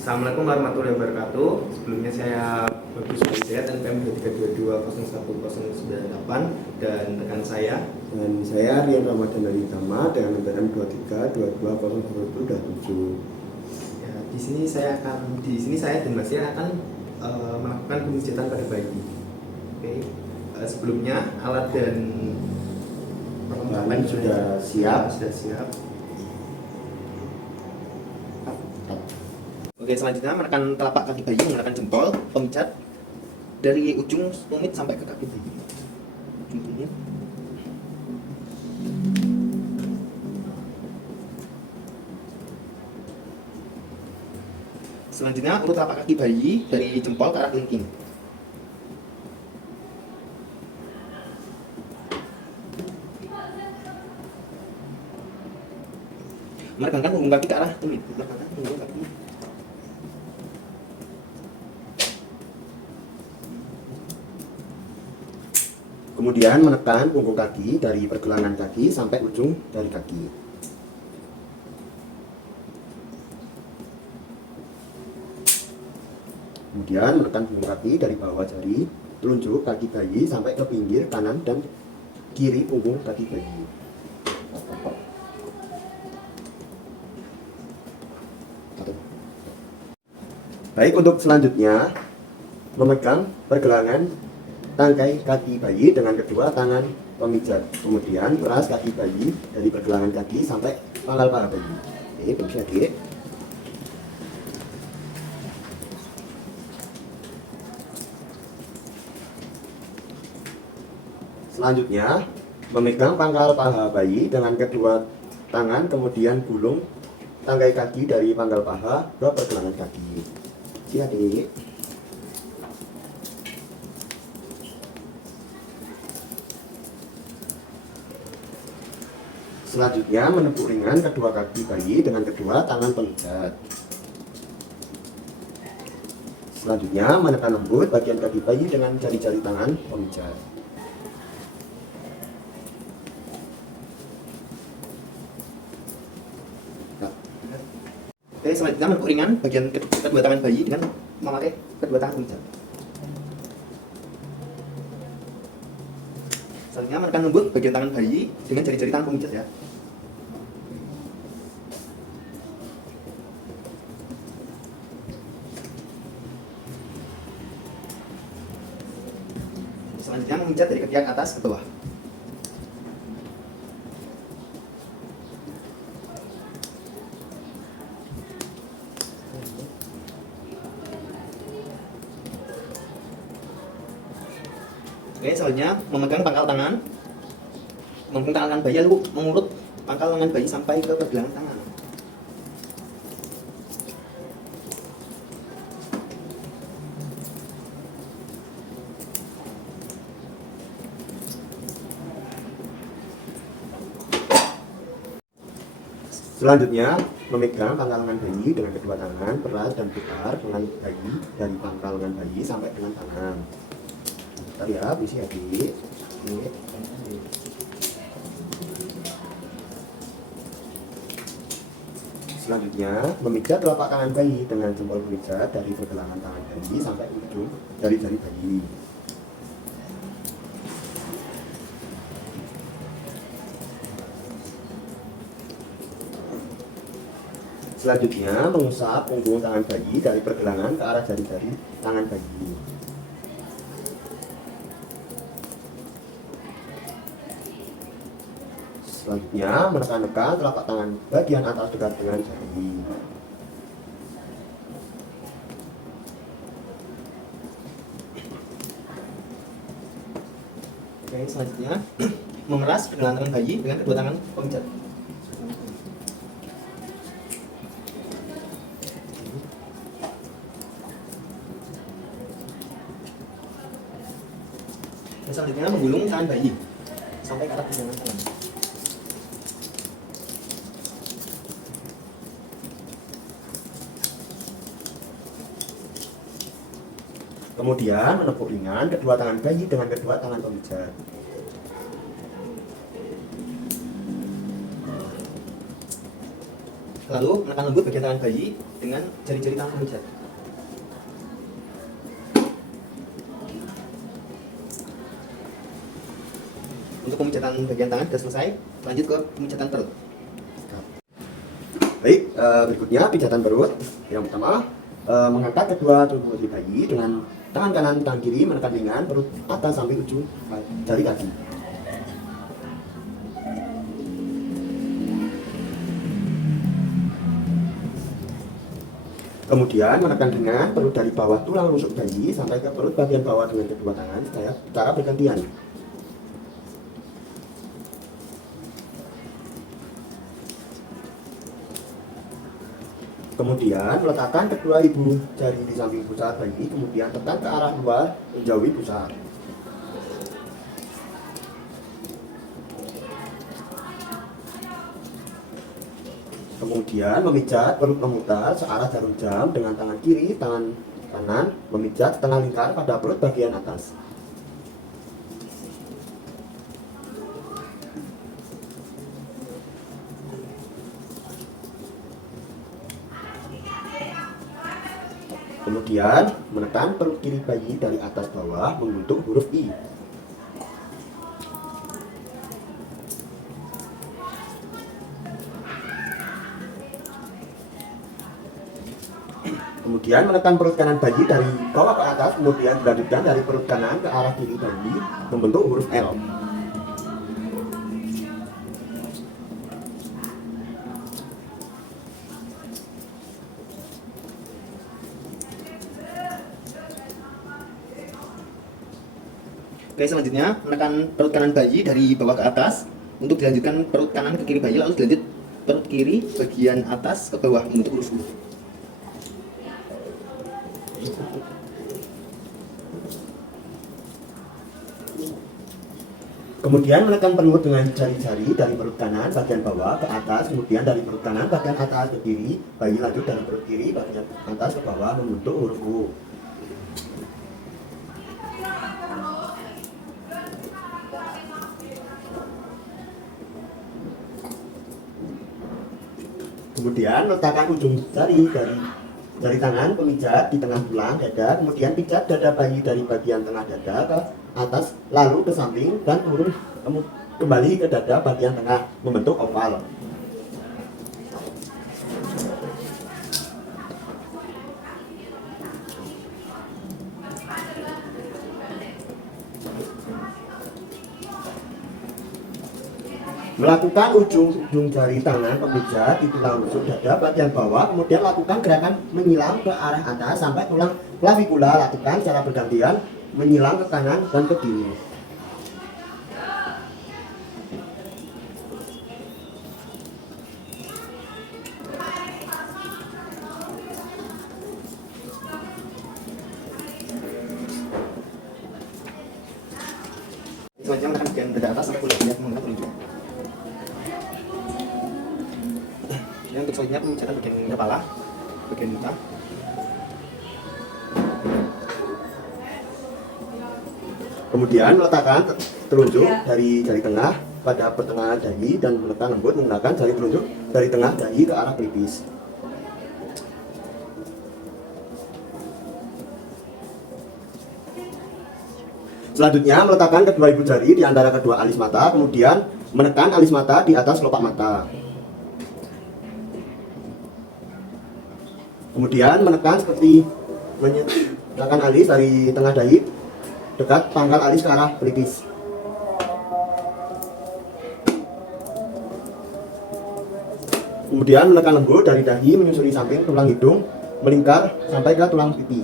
Assalamualaikum warahmatullahi wabarakatuh. Sebelumnya saya Bagus Wijaya NPM 23220198 dan rekan saya. Dan saya Rian Ramadan dari Tama dengan NPM 23220127. Ya, di sini saya dan Mas Rian akan melakukan pemijatan pada bayi. Oke. Sebelumnya alat dan perlengkapan sudah siap. Oke, selanjutnya menekan telapak kaki bayi menggunakan jempol, pemijat dari ujung tumit sampai ke kaki bayi. Ujung tumit. Selanjutnya urut telapak kaki bayi dari jempol ke arah kelingking. Meregangkan punggung kaki ke arah tumit. Meregangkan punggung kaki. Kemudian menekan punggung kaki dari pergelangan kaki sampai ujung dari kaki. Kemudian menekan punggung kaki dari bawah jari telunjuk kaki bayi sampai ke pinggir kanan dan kiri punggung kaki bayi. Baik, untuk selanjutnya memegang pergelangan tangkai kaki bayi dengan kedua tangan pemijat. Kemudian peras kaki bayi dari pergelangan kaki sampai pangkal paha bayi. Oke, bagus ya, Dik. Selanjutnya, memegang pangkal paha bayi dengan kedua tangan, kemudian gulung tangkai kaki dari pangkal paha ke pergelangan kaki. Siap, Dik. Selanjutnya, menepuk ringan kedua kaki bayi dengan kedua tangan pemijat. Selanjutnya, menekan lembut bagian kaki bayi dengan jari-jari tangan pemijat. Oke, selanjutnya menepuk ringan bagian kedua tangan bayi dengan memakai kedua tangan pemijat. Selanjutnya menekan lembut bagian tangan bayi dengan jari-jari tangan pemijat ya. Selanjutnya memijat dari kaki atas ke bawah. Oke, selanjutnya memegang pangkal tangan, tangan bayi lalu mengurut pangkal lengan bayi sampai ke pergelangan tangan. Selanjutnya, memegang pangkal lengan bayi dengan kedua tangan, peras dan putar lengan bayi dari pangkal lengan bayi sampai dengan tangan. Bentar ya, bisa ya, Dik. Selanjutnya, memijat telapak tangan bayi dengan jempol pemijat dari pergelangan tangan bayi sampai ujung dari jari bayi. Selanjutnya, mengusap punggung tangan bayi dari pergelangan ke arah jari-jari tangan bayi. Selanjutnya, menekan-nekan telapak tangan bagian atas dekat dengan jari. Oke, selanjutnya memeras pergelangan tangan bayi dengan kedua tangan pemijat. Selanjutnya menggulung tangan bayi sampai ke arah pergelangan tangan. Kemudian menepuk ringan kedua tangan bayi dengan kedua tangan pemijat. Lalu menekan lembut bagian tangan bayi dengan jari-jari tangan pemijat. Untuk pemijatan bagian tangan sudah selesai, lanjut ke pemijatan perut. Baik, berikutnya pijatan perut. Yang pertama, mengangkat kedua tubuh bayi dengan tangan kanan, tangan kiri menekan ringan perut atas sampai ujung jari kaki. Kemudian menekan ringan perut dari bawah tulang rusuk bayi sampai ke perut bagian bawah dengan kedua tangan secara bergantian. Kemudian meletakkan kedua ibu jari di samping pusat bayi, kemudian tekan ke arah luar menjauhi pusat. Kemudian memijat perut memutar searah jarum jam dengan tangan kiri, tangan kanan memijat setengah lingkar pada perut bagian atas. Kemudian menekan perut kiri bayi dari atas bawah membentuk huruf I. Kemudian menekan perut kanan bayi dari bawah ke atas, kemudian dilanjutkan dari perut kanan ke arah kiri bayi membentuk huruf L. Oke, selanjutnya menekan perut kanan bayi dari bawah ke atas untuk dilanjutkan perut kanan ke kiri bayi, lalu dilanjut perut kiri bagian atas ke bawah membentuk huruf U. Kemudian menekan perut dengan jari-jari dari perut kanan bagian bawah ke atas, kemudian dari perut kanan bagian atas ke kiri bayi, lanjut dari perut kiri bagian atas ke bawah membentuk huruf U. Kemudian letakkan ujung jari dari jari tangan pemijat di tengah tulang dada, kemudian pijat dada bayi dari bagian tengah dada ke atas, lalu ke samping dan turun kembali ke dada bagian tengah membentuk oval. Melakukan ujung jari tangan pemijat di tulang rusuk dada bagian bawah, kemudian lakukan gerakan menyilang ke arah atas sampai tulang clavicula. Lakukan secara bergantian menyilang ke kanan dan ke kiri. Selanjutnya menekan bagian dada atas sampai kulit lihat menghadap telunjuk. Dan untuk selanjutnya pemijatan bagian kepala, bagian muka. Kemudian meletakkan telunjuk dari jari tengah pada pertengahan dahi dan menekan lembut menggunakan jari telunjuk dari tengah dahi ke arah pelipis. Selanjutnya meletakkan kedua ibu jari di antara kedua alis mata, kemudian menekan alis mata di atas kelopak mata. Kemudian menekan seperti menyatakan alis dari tengah dahi dekat pangkal alis ke arah pelipis. Kemudian menekan lembut dari dahi menyusuri samping tulang hidung melingkar sampai ke tulang pipi.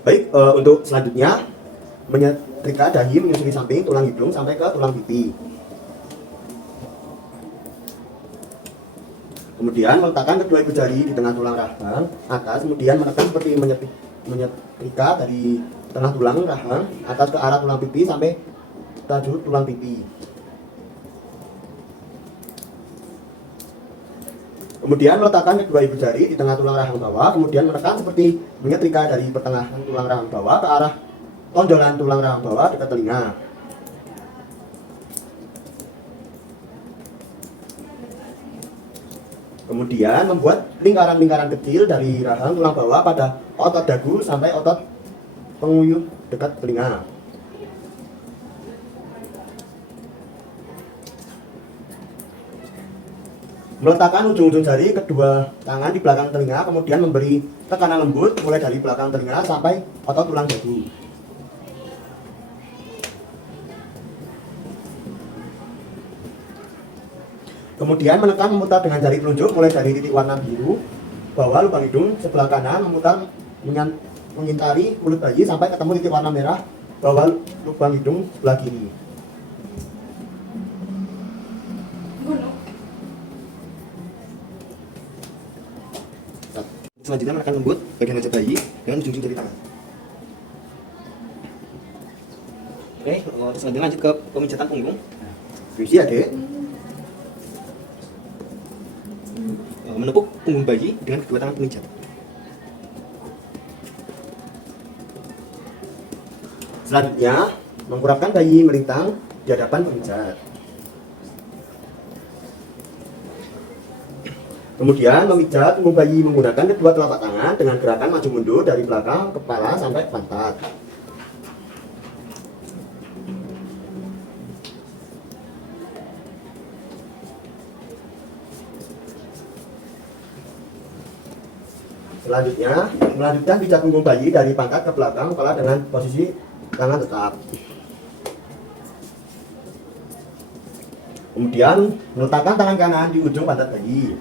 Baik, untuk selanjutnya menyetrika dahi menyusuri samping tulang hidung sampai ke tulang pipi. Kemudian meletakkan kedua ibu jari di tengah tulang rahang atas, kemudian menekan seperti menyetrika dari tengah tulang rahang atas ke arah tulang pipi sampai tajud tulang pipi. Kemudian meletakkan kedua ibu jari di tengah tulang rahang bawah, kemudian menekan seperti menyetrika dari pertengahan tulang rahang bawah ke arah tonjolan tulang rahang bawah dekat telinga. Kemudian membuat lingkaran-lingkaran kecil dari rahang tulang bawah pada otot dagu sampai otot penguyuh dekat telinga. Meletakkan ujung-ujung jari kedua tangan di belakang telinga, kemudian memberi tekanan lembut mulai dari belakang telinga sampai otot tulang dagu. Kemudian menekan memutar dengan jari telunjuk mulai dari titik warna biru bawah lubang hidung sebelah kanan, memutar mengintari mulut bayi sampai ketemu titik warna merah bawah lubang hidung sebelah kiri. Selanjutnya menekan lembut bagian wajah bayi dengan ujung-ujung jari tangan. Oke, selanjutnya lanjut ke pemijatan punggung. Visi adek. Menepuk punggung bayi dengan kedua tangan pemijat. Selanjutnya, mengurapkan bayi melintang di hadapan pemijat. Kemudian memijat punggung bayi menggunakan kedua telapak tangan dengan gerakan maju mundur dari belakang kepala sampai pantat. Selanjutnya, melanjutkan pijat punggung bayi dari pantat ke belakang kepala dengan posisi tangan tetap. Kemudian, meletakkan tangan kanan di ujung pantat bayi.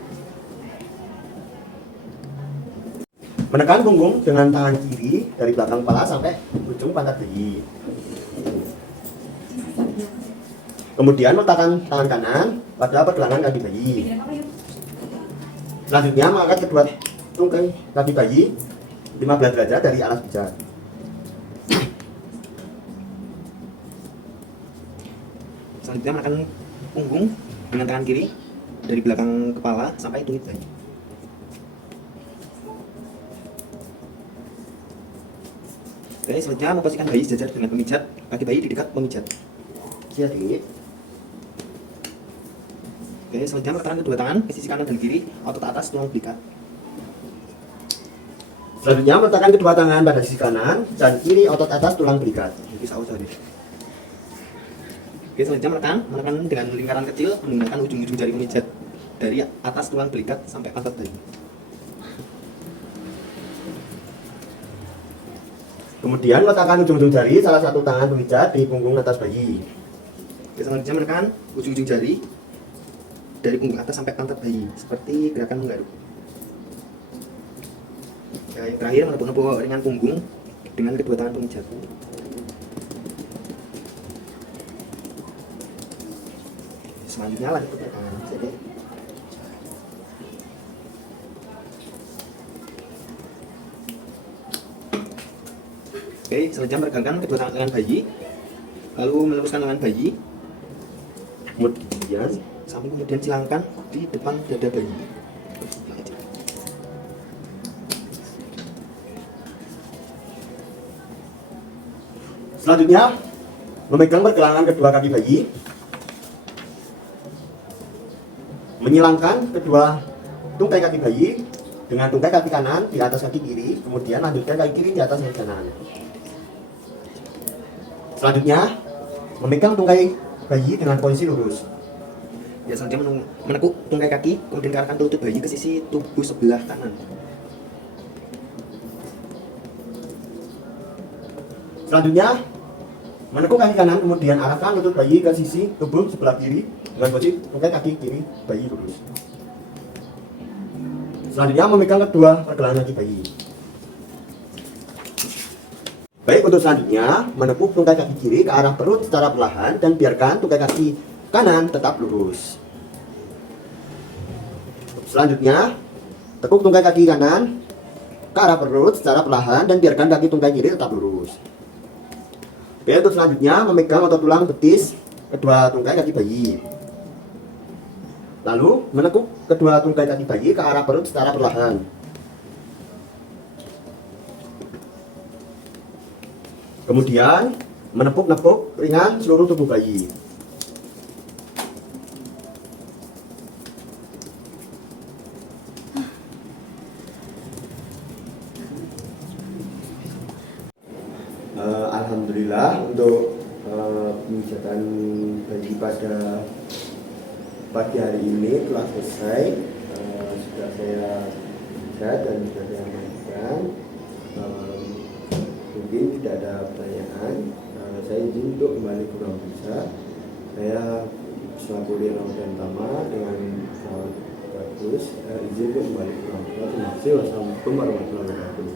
Menekan punggung dengan tangan kiri dari belakang kepala sampai ujung pantat bayi. Kemudian meletakkan tangan kanan pada pergelangan kaki bayi. Selanjutnya mengangkat kedua tungkai kaki bayi 15 derajat dari alas pijat. Selanjutnya menekan punggung dengan tangan kiri dari belakang kepala sampai tumit bayi. Oke, selanjutnya memposisikan bayi sejajar dengan pemijat, kaki bayi di dekat pemijat. Jadi, Oke, selanjutnya meletakkan kedua tangan ke sisi kanan dan kiri, otot atas tulang belikat. selanjutnya meletakkan kedua tangan pada sisi kanan dan kiri otot atas tulang belikat. Jadi saus tadi. Oke, selanjutnya menekan dengan lingkaran kecil menggunakan ujung-ujung jari pemijat dari atas tulang belikat sampai pantat bayi. Kemudian letakkan ujung-ujung jari salah satu tangan pemijat di punggung atas bayi. Oke, selanjutnya menekan ujung-ujung jari dari punggung atas sampai pantat bayi seperti gerakan menggaruk. Ya, yang terakhir menepuk-nepuk ringan punggung dengan kedua tangan pemijat. Selanjutnya lanjut ke tangan. Jadi, oke, selanjutnya meregangkan kedua tangan bayi, lalu meluruskan lengan bayi, kemudian silangkan di depan dada bayi. Selanjutnya memegang pergelangan kedua kaki bayi, menyilangkan kedua tungkai kaki bayi dengan tungkai kaki kanan di atas kaki kiri, kemudian lanjutkan kaki kiri di atas kaki kanan. Selanjutnya memegang tungkai bayi dengan posisi lurus. Ya, selanjutnya menekuk tungkai kaki, kemudian arahkan lutut bayi ke sisi tubuh sebelah kanan. Selanjutnya menekuk kaki kanan, kemudian arahkan lutut bayi ke sisi tubuh sebelah kiri dengan posisi tungkai kaki kiri bayi lurus. Selanjutnya memegang kedua pergelangan kaki bayi. Baik, untuk selanjutnya menepuk tungkai kaki kiri ke arah perut secara perlahan dan biarkan tungkai kaki kanan tetap lurus. Selanjutnya tekuk tungkai kaki kanan ke arah perut secara perlahan dan biarkan kaki tungkai kiri tetap lurus. Oke, untuk selanjutnya memegang otot tulang betis kedua tungkai kaki bayi. Lalu menekuk kedua tungkai kaki bayi ke arah perut secara perlahan. Kemudian menepuk-nepuk ringan seluruh tubuh bayi. Alhamdulillah untuk pemijatan bayi pada pagi hari ini telah selesai. Sudah saya pijat dan sudah saya mandikan. Mungkin tidak ada pertanyaan. Saya izin untuk kembali ke ruang kerja. Saya selaku Rinal dan Tama dengan bagus izin untuk kembali ke ruang kerja. Terima kasih. Wassalamualaikum warahmatullahi wabarakatuh.